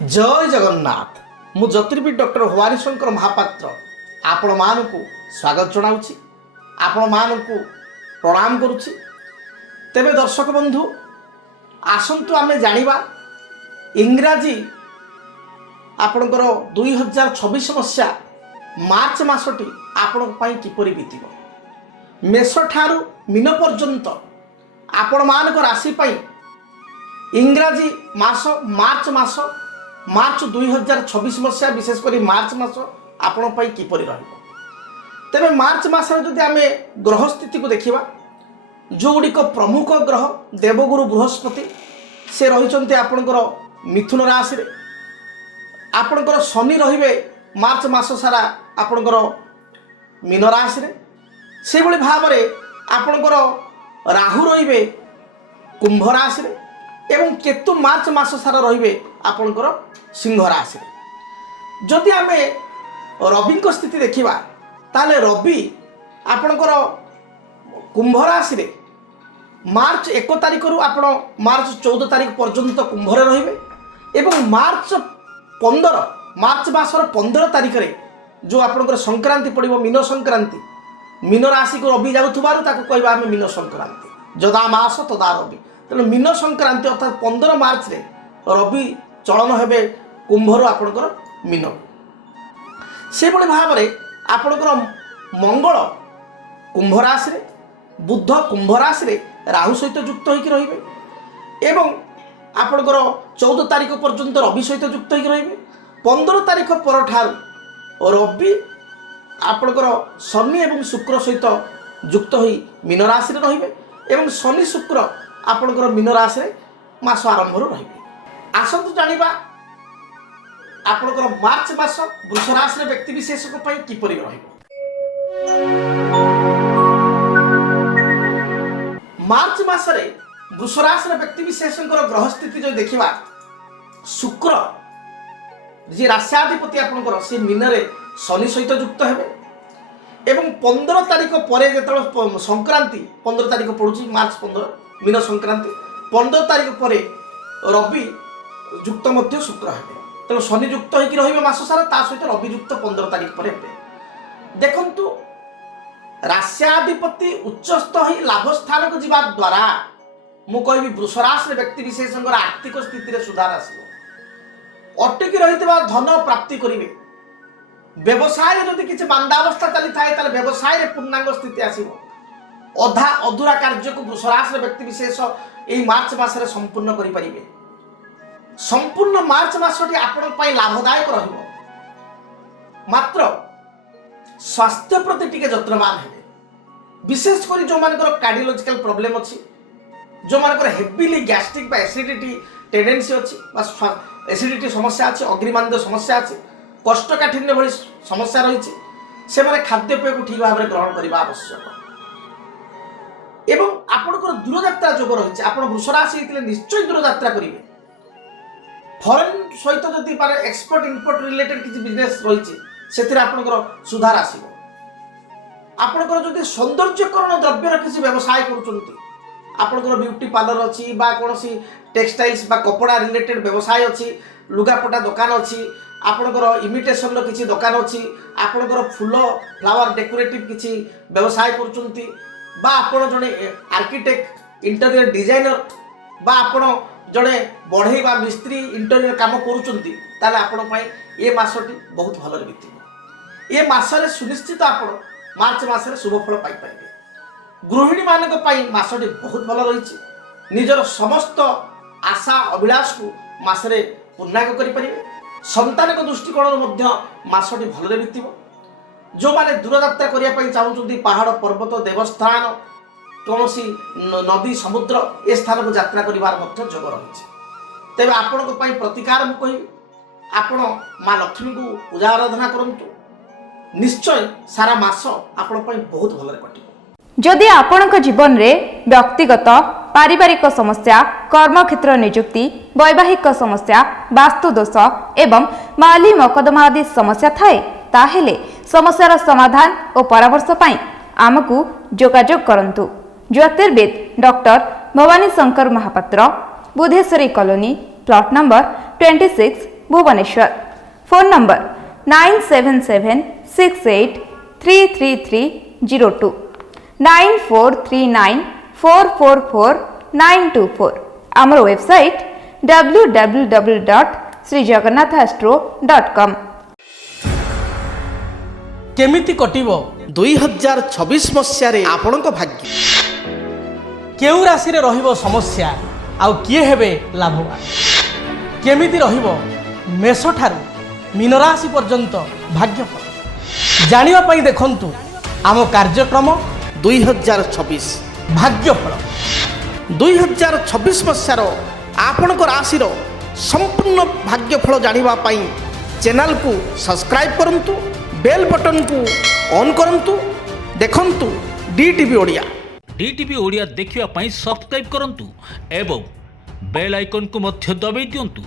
जय जगन्नाथ मु ज्योतिर्विद डॉक्टर भवानी शंकर महापात्र आपण मानक स्वागत जनाऊँगी आपण मानक प्रणाम करुच्ची। तेबे दर्शक बंधु आसतु आमे जानिबा इंग्राजी आपणकर 2026 मसीहा मार्च मासटी आपण पई किपरि बीतिबो। मेष ठारू मीन पर्यंत आपण मानक राशि पई इंग्राजी मास मार्च 2026 मसीहा विशेषकर मार्च मास आपण पई किपरि रहइबो। तेबे मार्च मास जदि आमे ग्रह स्थिति को देखिबा जोगुड़िक प्रमुख ग्रह देवगुरु बृहस्पति से रहिचंते आपणकर मिथुन राशि रे। आपणकर शनि रहिबे मार्च मास सारा आपणकर मीन राशि रे। से भली भाव रे आपणकर राहु रहिबे कुंभ राशि रे एवं केतु मार्च मास सारा रहिबे आपणकर सिंह राशि रे। जदि आमे रवि को स्थिति देखिबा ताले रवि आपणकर कुंभ राशि रे मार्च 1 तारिख रु आपण मार्च 14 तारिख पर्यंत कुंभ रे रहिबे एवं मार्च मासर 15 तारिख रे जो आपणकर संक्रांति पड़िबो मीन संक्रांति। मीन राशि को रवि जाउथबारु ताको कहबा आमे मीन संक्रांति जदा मास तदा रवि। तेणु मीन संक्रांति अर्थात 15 मार्च रे रवि चलन हेबे कुंभ रु आपणकर मीन। से भली भाव रे आपणकर मंगल कुंभ राशि रे बुध कुंभ राशि रे राहु सहित युक्त होइक रहिबे एवं आपणकर 14 तारिख पर्यंत रवि सहित युक्त होइक रहिबे। 15 तारिख पर ठारू रवि आपणकर शनि एवं शुक्र सहित युक्त होई मीन राशि रे रहिबे एवं शनि शुक्र आपणकर मीन राशि रे मास आरंभ रु रहिबे। आसंतु जानिबा आपणकर मार्च मास वृष राशि रे व्यक्ति विशेष को पई किपरि रहिबो। मार्च मास रे वृष राशि रे व्यक्ति विशेष ग्रह स्थिति जो देखिबा शुक्र जे राष्ट्राधिपति आपणकर से मीन रे शनि सहित युक्त हेबे एवं 15 तारिख पर जेतल संक्रांति 15 तारिख पड़ुची मार्च 15 मीन संक्रांति 15 तारिख पर रवि युक्त मध्य शुक्र हेबे। तेणु शनि युक्त होइक रहिबे मास सारा ता सहित रवि युक्त 15 तारिख पर हेबे। देखंतु राष्ट्राधिपति उच्चस्थ होई लाभ स्थान को जीवा द्वारा मु कहबी वृष राशि व्यक्ति विशेष आर्थिक स्थिति रे सुधार आसीबो। अटकी रहितबा धन प्राप्ति करिवे। व्यवसाय जदि किछि मांदावस्था चली थाए ताले व्यवसाय रे पूर्णांग स्थिति आसीबो। अधा अधूरा कार्य को वृष राशि व्यक्ति विशेष एई मार्च मास रे संपूर्ण करि परिबे। संपूर्ण मार्च मासटी आपण पई लाभदायक रहिबो। मात्र स्वास्थ्य प्रति टिके जत्नवान हेबे। विशेष करी जो मानकर कार्डियोलॉजिकल प्रॉब्लम अछि जो मानकर हेवीली गैस्ट्रिक बा एसिडिटी टेंडेंसी अछि बा एसिडिटी समस्या अछि अग्निमांद समस्या अछि कोष्ठकाठिन्य भली समस्या रही से माने खाद्यपेय को ठीक भाव में ग्रहण करने आवश्यक। एवं आपणकर दूरयात्रा जोग रही आप वृष राशि निश्चय दूरयात्रा करेंगे। फॉरेन सहित जदि एक्सपोर्ट इम्पोर्ट रिलेटेड किसी बिजनेस रही से आपणकर सुधार आसो। आपणकर जदि सौंदर्यकरण द्रव्यर किसी व्यवसाय करुँच आपणकर ब्यूटी पार्लर अच्छी बा कौन टेक्सटाइल्स बा कपड़ा रिलेटेड व्यवसाय अच्छी लुगापटा दुकान अच्छी आपणकर इमिटेशन किसी दुकान अच्छी आपणकर फूल फ्लावर डेकोरेटिव किसी व्यवसाय करुँच बा आपण जड़े आर्किटेक्ट इंटीरियर डिजाइनर बा आपण जड़े बढ़ई बा मिस्त्री इंटीरियर काम करुँच आपण ये मासटी बहुत भल बीत। ये मासरे सुनिश्चित आपण मार्च मासरे शुभफल पाइपर। गृहिणी मानक पई मासटी बहुत भल रही। निजर समस्त आशा अभिलाष को मासरे पूर्णांग करि परिबे। संतान को दृष्टिकोण मासटी भल बीतब। जो माने दूरयात्रा करने चाहूँगी पहाड़ पर्वत देवस्थान कौन नदी समुद्र ए स्थान को यात्रा कर जोग रही। तेज आपण प्रतिकार मु कहि आपण माँ लक्ष्मी को पूजा आराधना करंतु निश्चय सारा मास आपण बहुत भल कटिब। जदि आपणक जीवन में व्यक्तिगत पारिवारिक समस्या कर्मक्षेत्र नियुक्ति वैवाहिक समस्या वास्तु दोष एवं माली मकदमा आदि समस्या थाए ताहेले समस्यार समाधान और परामर्श पाई आमको जोगाजोग करंतु। ज्योतिर्विद doctor Bhabani Shankar Mohapatra Budheswari colony plot number 26 Bhubaneswar. Phone number 9776833302 9439444924। आमर वेबसाइट www.srijagannathastro.com। केमिति कटिब 2026 मसीहारे आपणक भाग्य केउ राशि रे रहिब समस्या आउ किए हेबे लाभवान केमिति रहिब मेष ठारू मीन राशि पर्यंत भाग्यफल जानिबा पई देखंतु आम कार्यक्रम 2026 भाग्यफल 2026 मसीहार आपणक राशिर संपूर्ण भाग्यफल जानिबा पई चैनल को सब्सक्राइब करंतु बेल बटन को ऑन करंतु देखंतु डीटीवी ओडिया डीटीवी ओडिया देखिवा पई सब्सक्राइब करंतु एवं बेल आइकन को मध्य दबाई दियंतु।